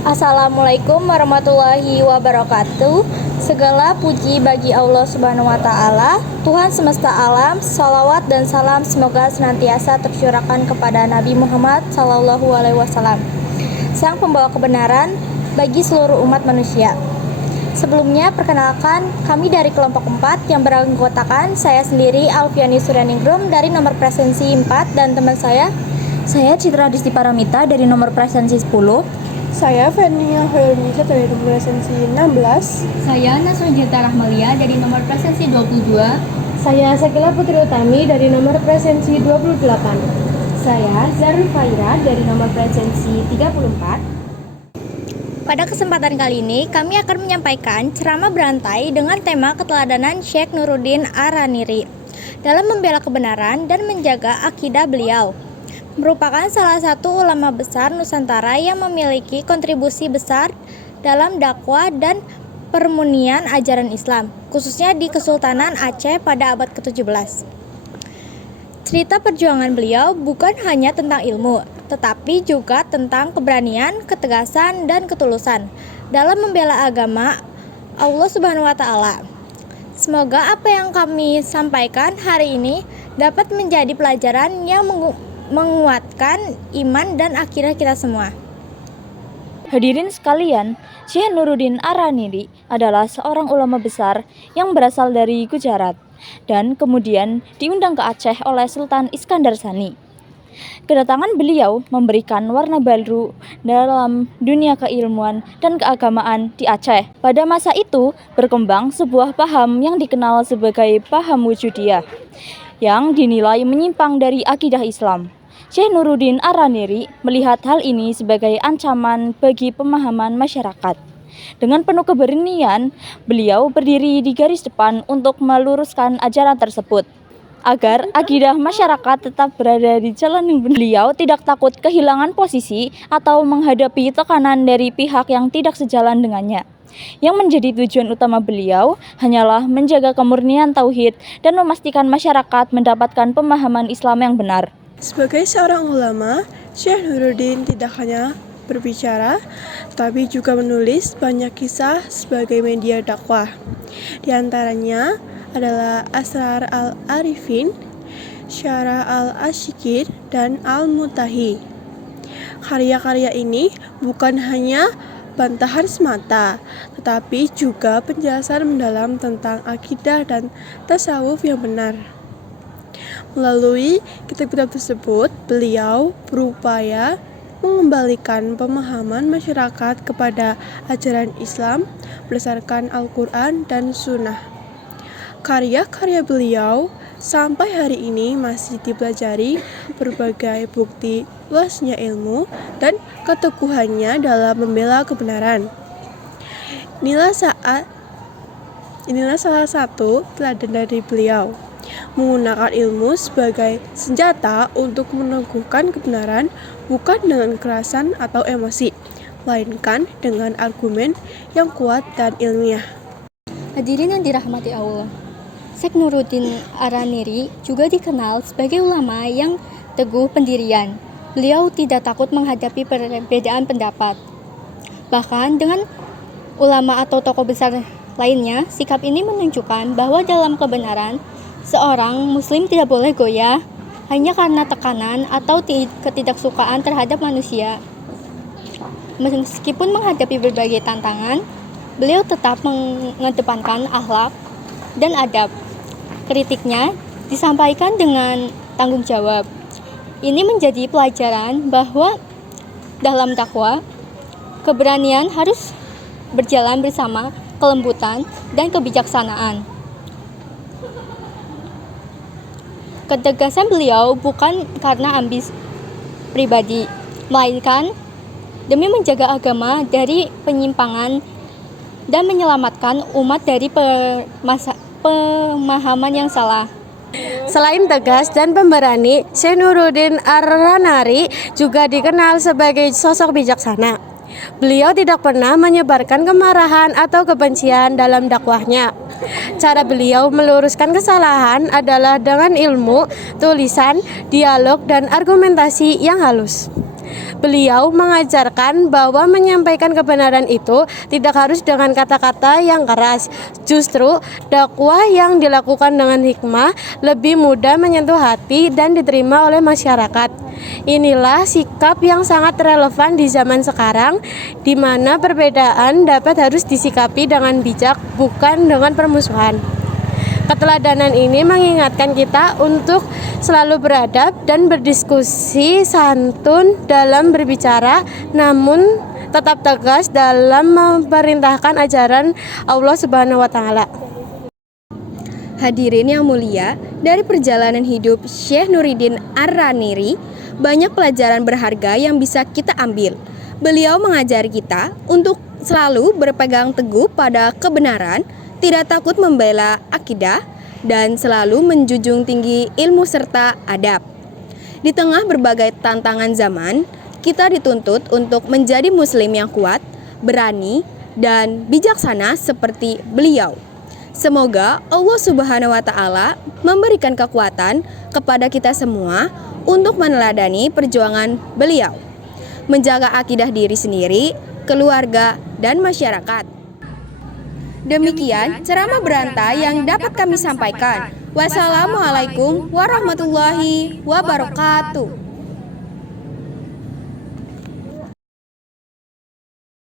Assalamualaikum warahmatullahi wabarakatuh. Segala puji bagi Allah Subhanahu wa Ta'ala, Tuhan semesta alam. Salawat dan salam semoga senantiasa tercurahkan kepada Nabi Muhammad Sallallahu Alaihi Wasallam, sang pembawa kebenaran bagi seluruh umat manusia. Sebelumnya, perkenalkan, kami dari kelompok 4 yang beranggotakan saya sendiri, Alfiani Suryaningrum dari nomor presensi 4, dan teman saya Citra Disti Paramita dari nomor presensi 10. Saya Fenia Hoirunisa dari nomor presensi 16. Saya Nasrunjita Rahmalia dari nomor presensi 22. Saya Sakila Putri Utami dari nomor presensi 28. Saya Zarul Faira dari nomor presensi 34. Pada kesempatan kali ini, kami akan menyampaikan ceramah berantai dengan tema keteladanan Syekh Nuruddin Ar-Raniri dalam membela kebenaran dan menjaga akidah beliau. Merupakan salah satu ulama besar Nusantara yang memiliki kontribusi besar dalam dakwah dan permunian ajaran Islam, khususnya di Kesultanan Aceh pada abad ke-17. Cerita perjuangan beliau bukan hanya tentang ilmu, tetapi juga tentang keberanian, ketegasan, dan ketulusan dalam membela agama Allah Subhanahu wa Ta'ala. Semoga apa yang kami sampaikan hari ini dapat menjadi pelajaran yang menguatkan iman dan akidah kita semua. Hadirin sekalian, Syekh Nuruddin Ar-Raniri adalah seorang ulama besar yang berasal dari Gujarat dan kemudian diundang ke Aceh oleh Sultan Iskandar Sani. Kedatangan beliau memberikan warna baru dalam dunia keilmuan dan keagamaan di Aceh. Pada masa itu berkembang sebuah paham yang dikenal sebagai paham wujudiyah yang dinilai menyimpang dari akidah Islam. Syekh Nuruddin Ar-Raniri melihat hal ini sebagai ancaman bagi pemahaman masyarakat. Dengan penuh keberanian, beliau berdiri di garis depan untuk meluruskan ajaran tersebut, agar akidah masyarakat tetap berada di jalan yang benar. Beliau tidak takut kehilangan posisi atau menghadapi tekanan dari pihak yang tidak sejalan dengannya. Yang menjadi tujuan utama beliau hanyalah menjaga kemurnian tauhid dan memastikan masyarakat mendapatkan pemahaman Islam yang benar. Sebagai seorang ulama, Syekh Nuruddin tidak hanya berbicara, tapi juga menulis banyak kisah sebagai media dakwah. Di antaranya adalah Asrar al-Arifin, Syarah al-Asyikir, dan Al-Mutahi. Karya-karya ini bukan hanya bantahan semata, tetapi juga penjelasan mendalam tentang akidah dan tasawuf yang benar. Melalui kitab-kitab tersebut, beliau berupaya mengembalikan pemahaman masyarakat kepada ajaran Islam berdasarkan Al-Quran dan Sunnah. Karya-karya beliau sampai hari ini masih dipelajari berbagai bukti luasnya ilmu dan keteguhannya dalam membela kebenaran. Inilah salah satu teladan dari beliau, menggunakan ilmu sebagai senjata untuk meneguhkan kebenaran bukan dengan kekerasan atau emosi, melainkan dengan argumen yang kuat dan ilmiah. Hadirin yang dirahmati Allah, Syekh Nuruddin Ar-Raniri juga dikenal sebagai ulama yang teguh pendirian. Beliau tidak takut menghadapi perbedaan pendapat. Bahkan dengan ulama atau tokoh besar lainnya, sikap ini menunjukkan bahwa dalam kebenaran, seorang muslim tidak boleh goyah hanya karena tekanan atau ketidaksukaan terhadap manusia. Meskipun menghadapi berbagai tantangan, beliau tetap mengedepankan akhlak dan adab. Kritiknya disampaikan dengan tanggung jawab. Ini menjadi pelajaran bahwa dalam dakwah, keberanian harus berjalan bersama kelembutan dan kebijaksanaan. Ketegasan beliau bukan karena ambisi pribadi, melainkan demi menjaga agama dari penyimpangan dan menyelamatkan umat dari pemahaman yang salah. Selain tegas dan pemberani, Syekh Nuruddin Ar-Raniri juga dikenal sebagai sosok bijaksana. Beliau tidak pernah menyebarkan kemarahan atau kebencian dalam dakwahnya. Cara beliau meluruskan kesalahan adalah dengan ilmu, tulisan, dialog, dan argumentasi yang halus. Beliau mengajarkan bahwa menyampaikan kebenaran itu tidak harus dengan kata-kata yang keras. Justru dakwah yang dilakukan dengan hikmah lebih mudah menyentuh hati dan diterima oleh masyarakat. Inilah sikap yang sangat relevan di zaman sekarang, di mana perbedaan dapat harus disikapi dengan bijak, bukan dengan permusuhan. Keteladanan ini mengingatkan kita untuk selalu beradab dan berdiskusi santun dalam berbicara, namun tetap tegas dalam memerintahkan ajaran Allah Subhanahu wa taala. Hadirin yang mulia, dari perjalanan hidup Syekh Nuruddin Ar-Raniri, banyak pelajaran berharga yang bisa kita ambil. Beliau mengajari kita untuk selalu berpegang teguh pada kebenaran, tidak takut membela akidah, dan selalu menjunjung tinggi ilmu serta adab. Di tengah berbagai tantangan zaman, kita dituntut untuk menjadi muslim yang kuat, berani, dan bijaksana seperti beliau. Semoga Allah Subhanahu wa taala memberikan kekuatan kepada kita semua untuk meneladani perjuangan beliau, menjaga akidah diri sendiri, keluarga, dan masyarakat. Demikian ceramah berantai yang dapat kami sampaikan. Wassalamualaikum warahmatullahi wabarakatuh.